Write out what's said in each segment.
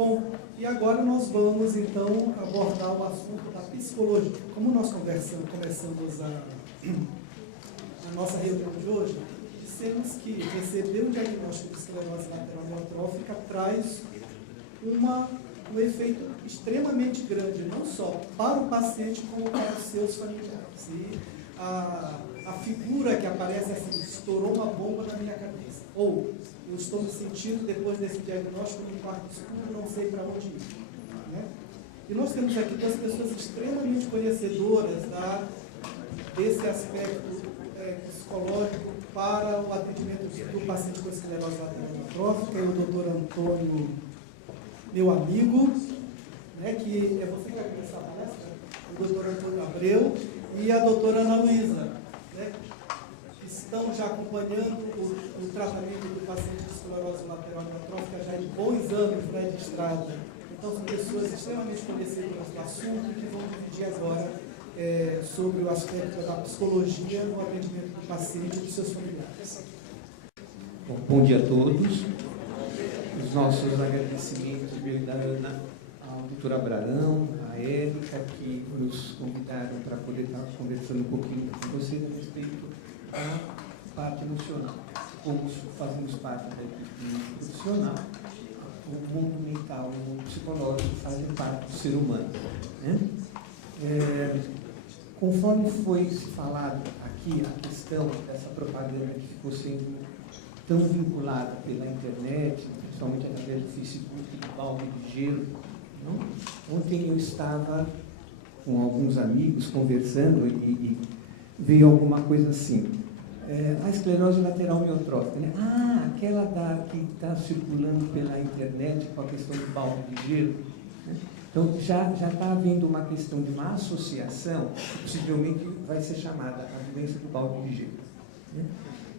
Bom, e agora nós vamos então abordar o assunto da psicologia. Como nós começamos a nossa reunião de hoje, dissemos que receber um diagnóstico de esclerose lateral amiotrófica traz um efeito extremamente grande, não só para o paciente, como para os seus familiares. E a figura que aparece é assim: estourou uma bomba na minha cabeça. Ou, eu estou me sentindo, depois desse diagnóstico, no quarto escuro, não sei para onde ir. Né? E nós temos aqui duas pessoas extremamente conhecedoras desse aspecto psicológico para o atendimento do paciente com esclerose lateral amiotrófica, é o doutor Antônio, meu amigo, né, que é você que vai começar a palestra, o doutor Antônio Abreu e a doutora Ana Luísa, né, que estão já acompanhando o tratamento do paciente com esclerose lateral amiotrófica já em bons anos, né, de estrada. Então, são pessoas extremamente conhecedoras do assunto que vão dividir agora sobre o aspecto da psicologia no atendimento do paciente e dos seus familiares. Bom dia a todos. Os nossos agradecimentos da Ana ao doutor Abraão, a Érica, que nos convidaram para poder estar conversando um pouquinho com vocês a respeito da parte emocional. Como fazemos parte da equipe profissional, o mundo mental e o mundo psicológico fazem parte do ser humano. Né? Conforme foi falado aqui, a questão dessa propaganda que ficou sendo tão vinculada pela internet, principalmente através do Facebook, do balde de gelo. Não? Ontem eu estava com alguns amigos conversando e veio alguma coisa assim. A esclerose lateral amiotrófica, né? Aquela que está circulando pela internet com a questão do balde de gelo. Né? Então, já está havendo uma questão de uma associação que possivelmente vai ser chamada a doença do balde de gelo. Né?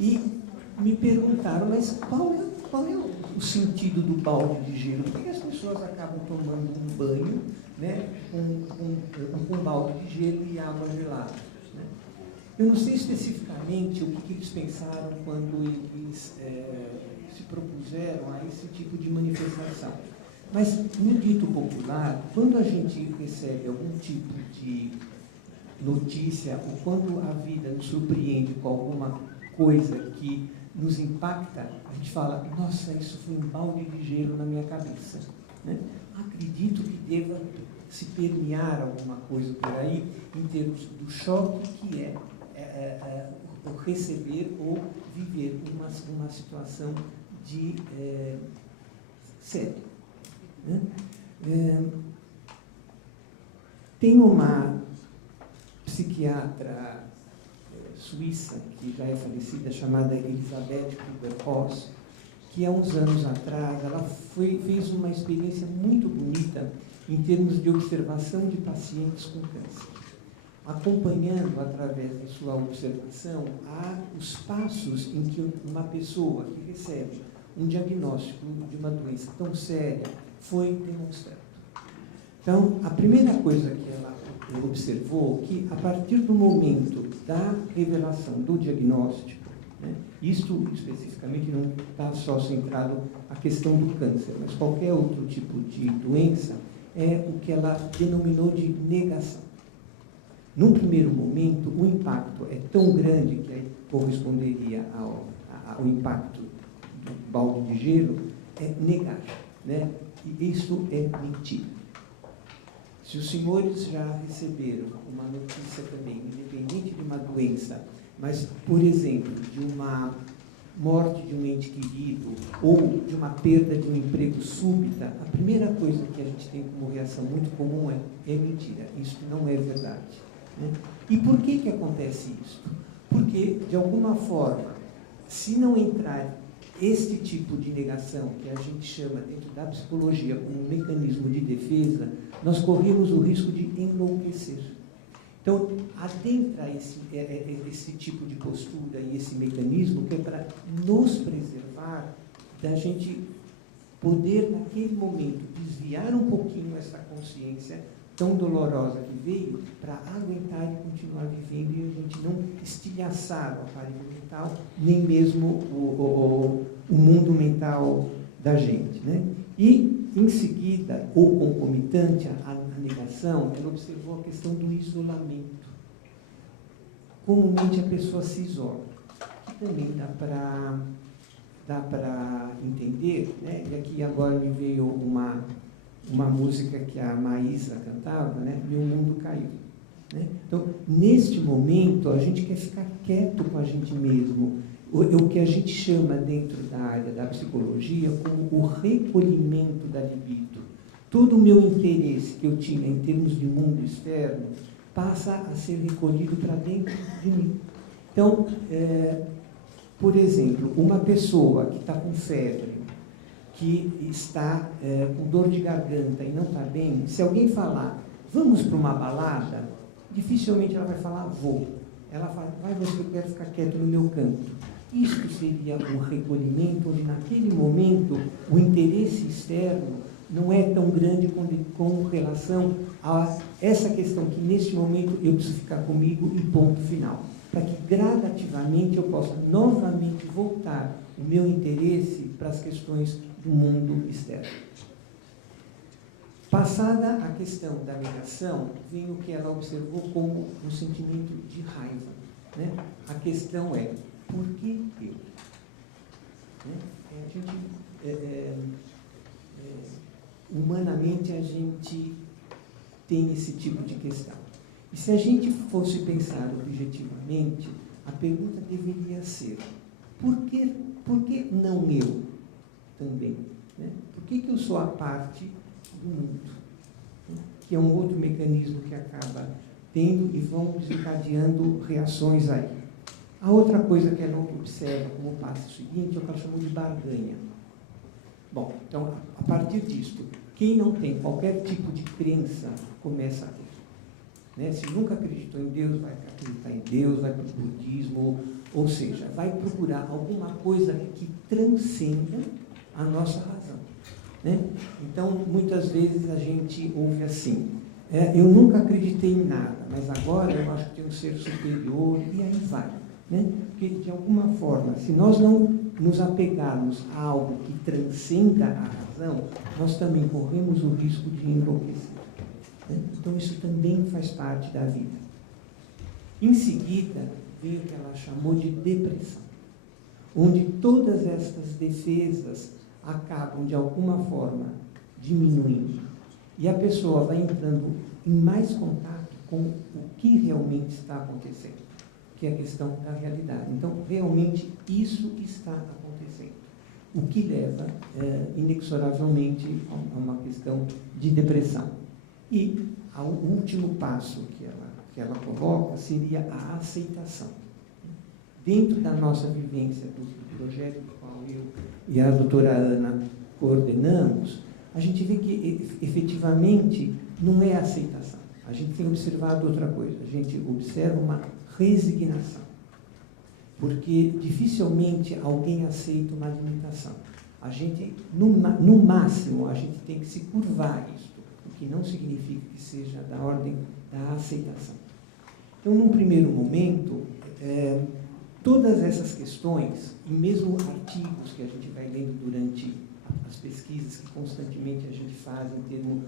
E me perguntaram, mas qual é o sentido do balde de gelo? Por que as pessoas acabam tomando um banho, né, com balde de gelo e água gelada? Né? Eu não sei especificamente o que eles pensaram quando eles se propuseram a esse tipo de manifestação. Mas, no dito popular, quando a gente recebe algum tipo de notícia, ou quando a vida nos surpreende com alguma coisa que nos impacta, a gente fala: nossa, isso foi um balde de gelo na minha cabeça. Né? Acredito que deva se permear alguma coisa por aí, em termos do choque que é o receber ou viver uma situação de séria. Né? Tem uma psiquiatra suíça, que já é falecida, chamada Elisabeth Kübler-Ross, que há uns anos atrás ela fez uma experiência muito bonita em termos de observação de pacientes com câncer, acompanhando através da sua observação os passos em que uma pessoa que recebe um diagnóstico de uma doença tão séria foi demonstrado. Então, a primeira coisa que ela observou, que a partir do momento da revelação do diagnóstico, né, isto especificamente não está só centrado na questão do câncer, mas qualquer outro tipo de doença, é o que ela denominou de negação. Num primeiro momento, o impacto é tão grande que corresponderia ao impacto do balde de gelo, é negar, né? E isso é mentira. Se os senhores já receberam uma notícia também, independente de uma doença, mas, por exemplo, de uma morte de um ente querido ou de uma perda de um emprego súbita, a primeira coisa que a gente tem como reação muito comum é mentira. Isso não é verdade. Né? E por que acontece isso? Porque, de alguma forma, se não entrar este tipo de negação, que a gente chama dentro da psicologia como um mecanismo de defesa, nós corremos o risco de enlouquecer. Então, adentra esse tipo de postura e esse mecanismo que é para nos preservar da gente poder, naquele momento, desviar um pouquinho essa consciência tão dolorosa que veio para aguentar e continuar vivendo e a gente não estilhaçar o aparelho mental, nem mesmo o mundo mental da gente. Né? E em seguida, ou concomitante à negação, ela observou a questão do isolamento. Comumente a pessoa se isola, que também dá para entender, né? E aqui agora me veio uma música que a Maísa cantava, né? Meu mundo caiu. Né? Então, neste momento, a gente quer ficar quieto com a gente mesmo, o que a gente chama dentro da área da psicologia como o recolhimento da libido. Todo o meu interesse que eu tinha em termos de mundo externo passa a ser recolhido para dentro de mim. Então, por exemplo, uma pessoa que está com febre, que está com dor de garganta e não está bem, se alguém falar, vamos para uma balada, dificilmente ela vai falar, vou. Ela fala, vai você, eu quero ficar quieto no meu canto. Isto seria um recolhimento onde, naquele momento, o interesse externo não é tão grande com relação a essa questão que, neste momento, eu preciso ficar comigo e ponto final. Para que, gradativamente, eu possa novamente voltar o meu interesse para as questões do mundo externo. Passada a questão da negação, vem o que ela observou como um sentimento de raiva. Né? A questão é, por que eu? Né? Humanamente, a gente tem esse tipo de questão. E se a gente fosse pensar objetivamente, a pergunta deveria ser, por que não eu também? Né? Por que eu sou a parte do mundo? Né? Que é um outro mecanismo que acaba tendo e vão desencadeando reações aí. A outra coisa que ela observa como passo seguinte é o que ela chamou de barganha. Bom, então, a partir disto, quem não tem qualquer tipo de crença começa a ter. Né? Se nunca acreditou em Deus, vai acreditar em Deus, vai para o budismo, ou seja, vai procurar alguma coisa que transcenda a nossa razão. Né? Então, muitas vezes a gente ouve assim, eu nunca acreditei em nada, mas agora eu acho que tem um ser superior, e aí vai. Né? Porque, de alguma forma, se nós não nos apegarmos a algo que transcenda a razão, nós também corremos o risco de enlouquecer. Né? Então, isso também faz parte da vida. Em seguida, veio o que ela chamou de depressão, onde todas estas defesas acabam, de alguma forma, diminuindo. E a pessoa vai entrando em mais contato com o que realmente está acontecendo, que é a questão da realidade. Então, realmente, isso está acontecendo. O que leva, inexoravelmente, a uma questão de depressão. E o último passo que ela coloca seria a aceitação. Dentro da nossa vivência do projeto do qual eu e a doutora Ana coordenamos, a gente vê que, efetivamente, não é aceitação. A gente tem observado outra coisa. A gente observa uma resignação. Porque dificilmente alguém aceita uma limitação. A gente, no máximo, a gente tem que se curvar a isto, o que não significa que seja da ordem da aceitação. Então, num primeiro momento, todas essas questões, e mesmo artigos que a gente vai lendo durante as pesquisas que constantemente a gente faz em termos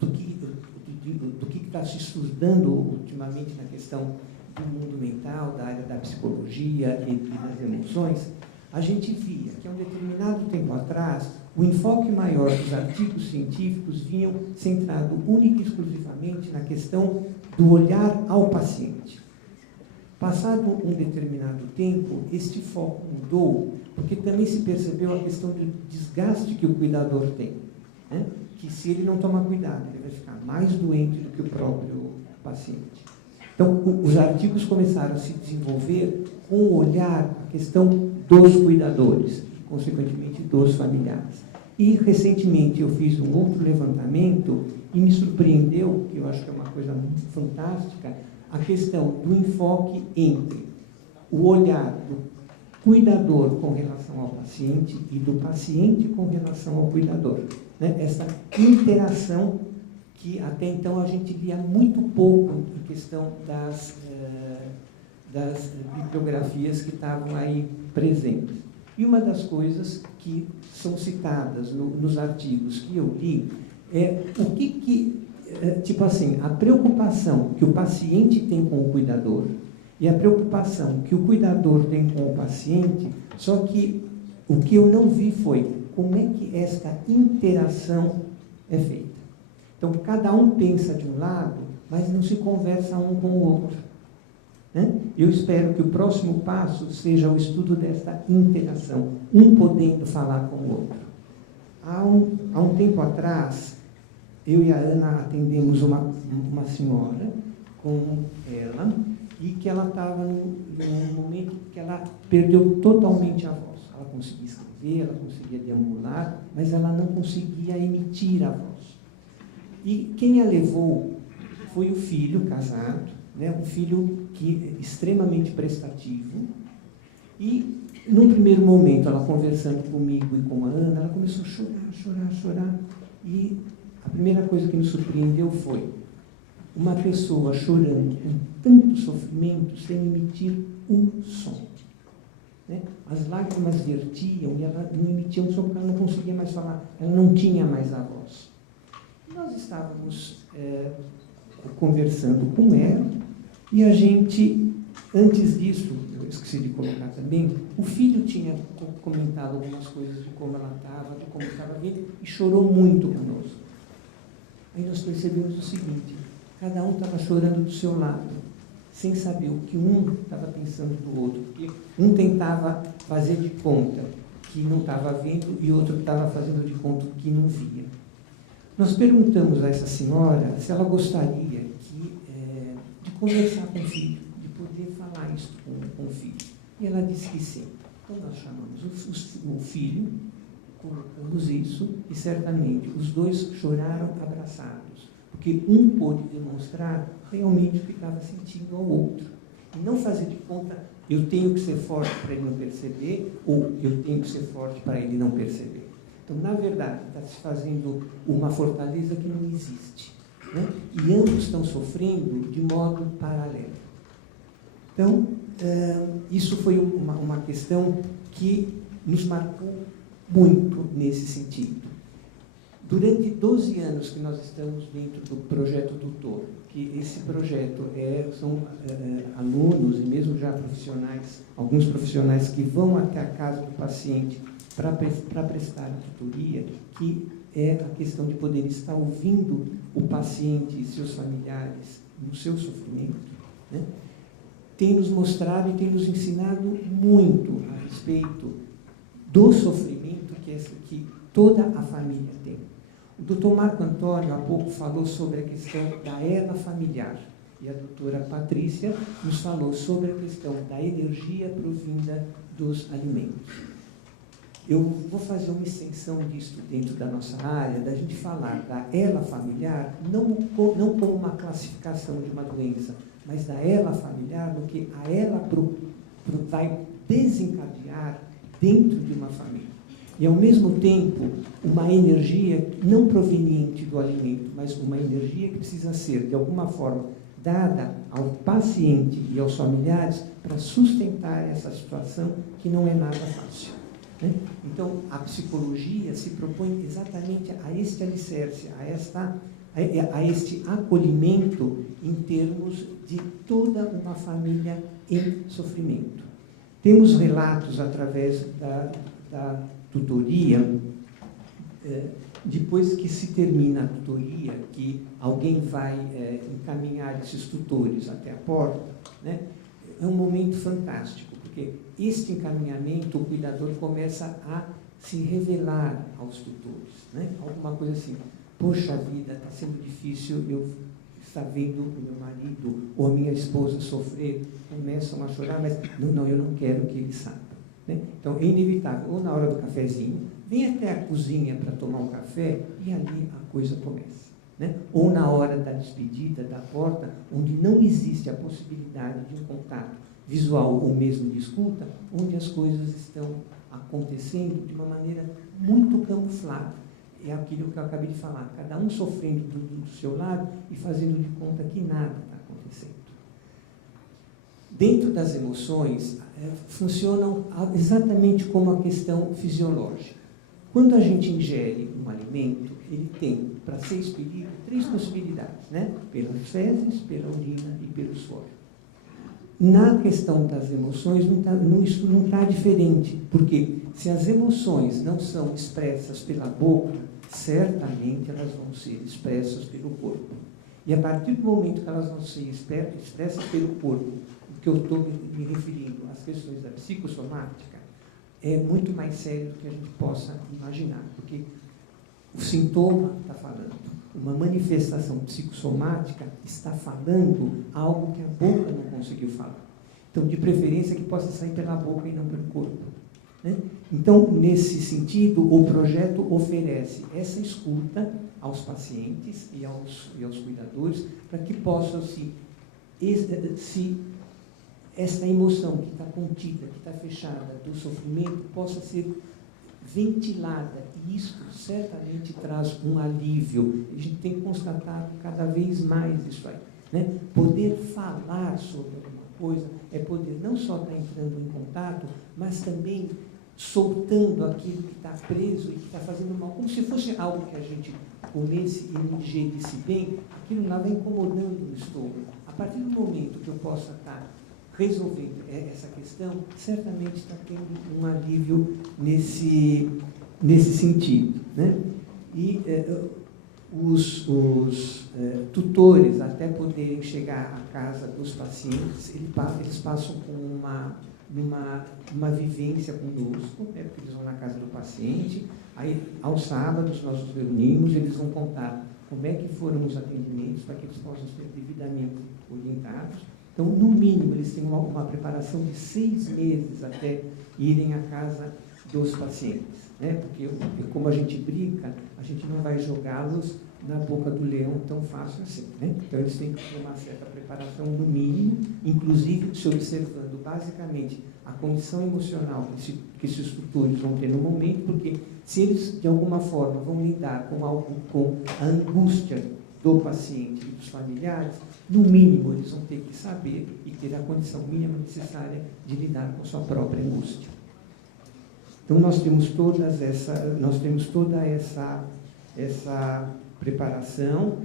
do que está se estudando ultimamente na questão do mundo mental, da área da psicologia e das emoções, a gente via que, há um determinado tempo atrás, o enfoque maior dos artigos científicos vinham centrado única e exclusivamente na questão do olhar ao paciente. Passado um determinado tempo, este foco mudou, porque também se percebeu a questão do desgaste que o cuidador tem. Né? Que, se ele não tomar cuidado, ele vai ficar mais doente do que o próprio paciente. Então, os artigos começaram a se desenvolver com o olhar, a questão dos cuidadores, e, consequentemente, dos familiares. E, recentemente, eu fiz um outro levantamento e me surpreendeu, que eu acho que é uma coisa muito fantástica, a questão do enfoque entre o olhar do cuidador com relação ao paciente e do paciente com relação ao cuidador. Né? Essa interação que até então a gente via muito pouco em questão das bibliografias que estavam aí presentes. E uma das coisas que são citadas nos artigos que eu li é o tipo assim, a preocupação que o paciente tem com o cuidador e a preocupação que o cuidador tem com o paciente, só que o que eu não vi foi como é que esta interação é feita. Então, cada um pensa de um lado, mas não se conversa um com o outro. Né? Eu espero que o próximo passo seja o estudo desta interação, um podendo falar com o outro. Há um tempo atrás, eu e a Ana atendemos uma senhora com ela, e que ela estava num momento que ela perdeu totalmente a voz. Ela conseguia escrever, ela conseguia deambular, mas ela não conseguia emitir a voz. E quem a levou foi o filho casado, né, um filho que é extremamente prestativo. E, num primeiro momento, ela conversando comigo e com a Ana, ela começou a chorar. E a primeira coisa que nos surpreendeu foi uma pessoa chorando com tanto sofrimento sem emitir um som. Né? As lágrimas vertiam e ela não emitia um som porque ela não conseguia mais falar, ela não tinha mais a voz. Nós estávamos conversando com ela e a gente, antes disso, eu esqueci de colocar também, o filho tinha comentado algumas coisas de como ela estava, de como estava vindo, e chorou muito conosco. Aí nós percebemos o seguinte: cada um estava chorando do seu lado, sem saber o que um estava pensando do outro, porque um tentava fazer de conta que não estava vendo e o outro estava fazendo de conta que não via. Nós perguntamos a essa senhora se ela gostaria de conversar com o filho, de poder falar isso com o filho. E ela disse que sim. Então nós chamamos o filho, colocamos isso, e certamente os dois choraram abraçados, porque um pôde demonstrar realmente o que estava sentindo ao outro. E não fazer de conta, eu tenho que ser forte para ele não perceber, ou eu tenho que ser forte para ele não perceber. Então, na verdade, está se fazendo uma fortaleza que não existe. Né? E ambos estão sofrendo de modo paralelo. Então, isso foi uma questão que nos marcou muito nesse sentido. Durante 12 anos que nós estamos dentro do projeto Tutor, que esse projeto são alunos e mesmo já profissionais, alguns profissionais que vão até a casa do paciente para prestar tutoria, que é a questão de poder estar ouvindo o paciente e seus familiares no seu sofrimento, né? Tem nos mostrado e tem nos ensinado muito a respeito do sofrimento que toda a família tem. O doutor Marco Antônio, há pouco, falou sobre a questão da ela familiar. E a doutora Patrícia nos falou sobre a questão da energia provinda dos alimentos. Eu vou fazer uma extensão disso dentro da nossa área, da gente falar da ela familiar, não como uma classificação de uma doença, mas da ela familiar, no que a ela vai desencadear dentro de uma família. E, ao mesmo tempo, uma energia não proveniente do alimento, mas uma energia que precisa ser, de alguma forma, dada ao paciente e aos familiares para sustentar essa situação que não é nada fácil. Né? Então, a psicologia se propõe exatamente a este alicerce, a este acolhimento em termos de toda uma família em sofrimento. Temos relatos através da tutoria, depois que se termina a tutoria, que alguém vai encaminhar esses tutores até a porta, né? É um momento fantástico, porque este encaminhamento, o cuidador começa a se revelar aos tutores, né? Alguma coisa assim: poxa vida, está sendo difícil eu estar vendo o meu marido ou a minha esposa sofrer. Começam a chorar, mas não, eu não quero que ele saiba. Né? Então, é inevitável, ou na hora do cafezinho, vem até a cozinha para tomar um café e ali a coisa começa. Né? Ou na hora da despedida, da porta, onde não existe a possibilidade de um contato visual ou mesmo de escuta, onde as coisas estão acontecendo de uma maneira muito camuflada. É aquilo que eu acabei de falar, cada um sofrendo do seu lado e fazendo de conta que nada está acontecendo. dentro das emoções, funcionam exatamente como a questão fisiológica. Quando a gente ingere um alimento, ele tem, para ser expelido, 3 possibilidades, né? Pelas fezes, pela urina e pelo suor. Na questão das emoções, isso não está diferente, porque se as emoções não são expressas pela boca, certamente elas vão ser expressas pelo corpo. E a partir do momento que elas vão ser expressas pelo corpo, o que eu estou me referindo às questões da psicossomática, é muito mais sério do que a gente possa imaginar, porque o sintoma está falando, uma manifestação psicossomática está falando algo que a boca não conseguiu falar. Então, de preferência que possa sair pela boca e não pelo corpo, né? Então, nesse sentido, o projeto oferece essa escuta aos pacientes e aos cuidadores, para que possam esta emoção que está contida, que está fechada do sofrimento, possa ser ventilada, e isso certamente traz um alívio. A gente tem constatado cada vez mais isso aí, né? Poder falar sobre alguma coisa é poder não só estar entrando em contato, mas também soltando aquilo que está preso e que está fazendo mal, como se fosse algo que a gente comesse e ingerisse bem, aquilo lá vai incomodando o estômago. A partir do momento que eu possa estar resolvendo essa questão, certamente está tendo um alívio nesse sentido, né? E os tutores, até poderem chegar à casa dos pacientes, eles passam por uma vivência conosco, né? Porque eles vão na casa do paciente, aí aos sábados nós nos reunimos, eles vão contar como é que foram os atendimentos, para que eles possam ser devidamente orientados. Então, no mínimo, eles têm uma preparação de 6 meses até irem à casa dos pacientes, né? Porque, como a gente brinca, a gente não vai jogá-los na boca do leão tão fácil assim, né? Então, eles têm que ter uma certa preparação, no mínimo, inclusive se observando, basicamente, a condição emocional que esses tutores vão ter no momento, porque se eles, de alguma forma, vão lidar com a angústia do paciente e dos familiares, no mínimo, eles vão ter que saber e ter a condição mínima necessária de lidar com a sua própria angústia. Então, nós temos toda essa preparação.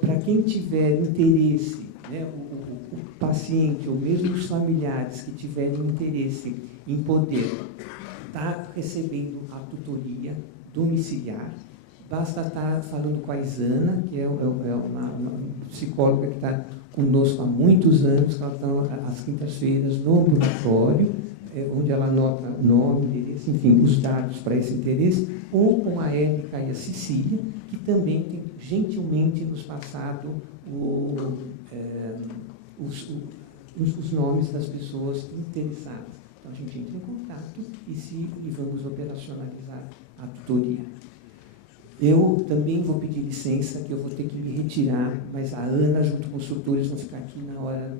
Para quem tiver interesse, né, o paciente ou mesmo os familiares que tiverem interesse em poder estar recebendo a tutoria domiciliar, basta estar falando com a Isana, que é uma psicóloga que está conosco há muitos anos, que ela está às quintas-feiras no ambulatório, onde ela anota nome, endereço, enfim, os dados para esse interesse, ou com a Érica e a Cecília, que também tem gentilmente nos passado os nomes das pessoas interessadas. Então, a gente entra em contato e vamos operacionalizar a tutoria. Eu também vou pedir licença, que eu vou ter que me retirar, mas a Ana, junto com os tutores, vão ficar aqui na hora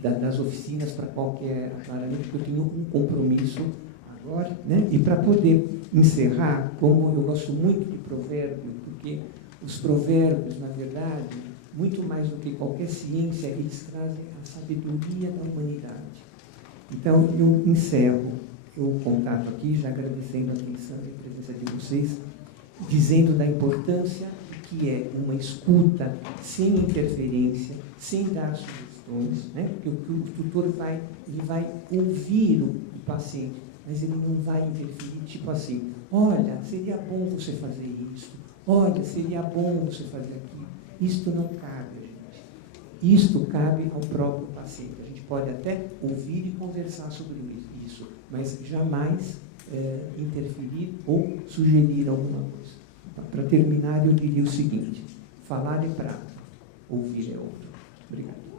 das oficinas para qualquer aclaramento, porque eu tenho um compromisso agora, né? E para poder encerrar, como eu gosto muito de provérbio, porque os provérbios, na verdade, muito mais do que qualquer ciência, eles trazem a sabedoria da humanidade. Então, eu encerro o contato aqui, já agradecendo a atenção e a presença de vocês, dizendo da importância que é uma escuta sem interferência, sem dar sugestões, né? Porque o tutor vai ouvir o paciente, mas ele não vai interferir, tipo assim, olha, seria bom você fazer isso, olha, seria bom você fazer aquilo. Isto não cabe, gente. Isto cabe ao próprio paciente. A gente pode até ouvir e conversar sobre isso, mas jamais interferir ou sugerir alguma coisa. Para terminar, eu diria o seguinte: falar é prato, ouvir é outro. Obrigado.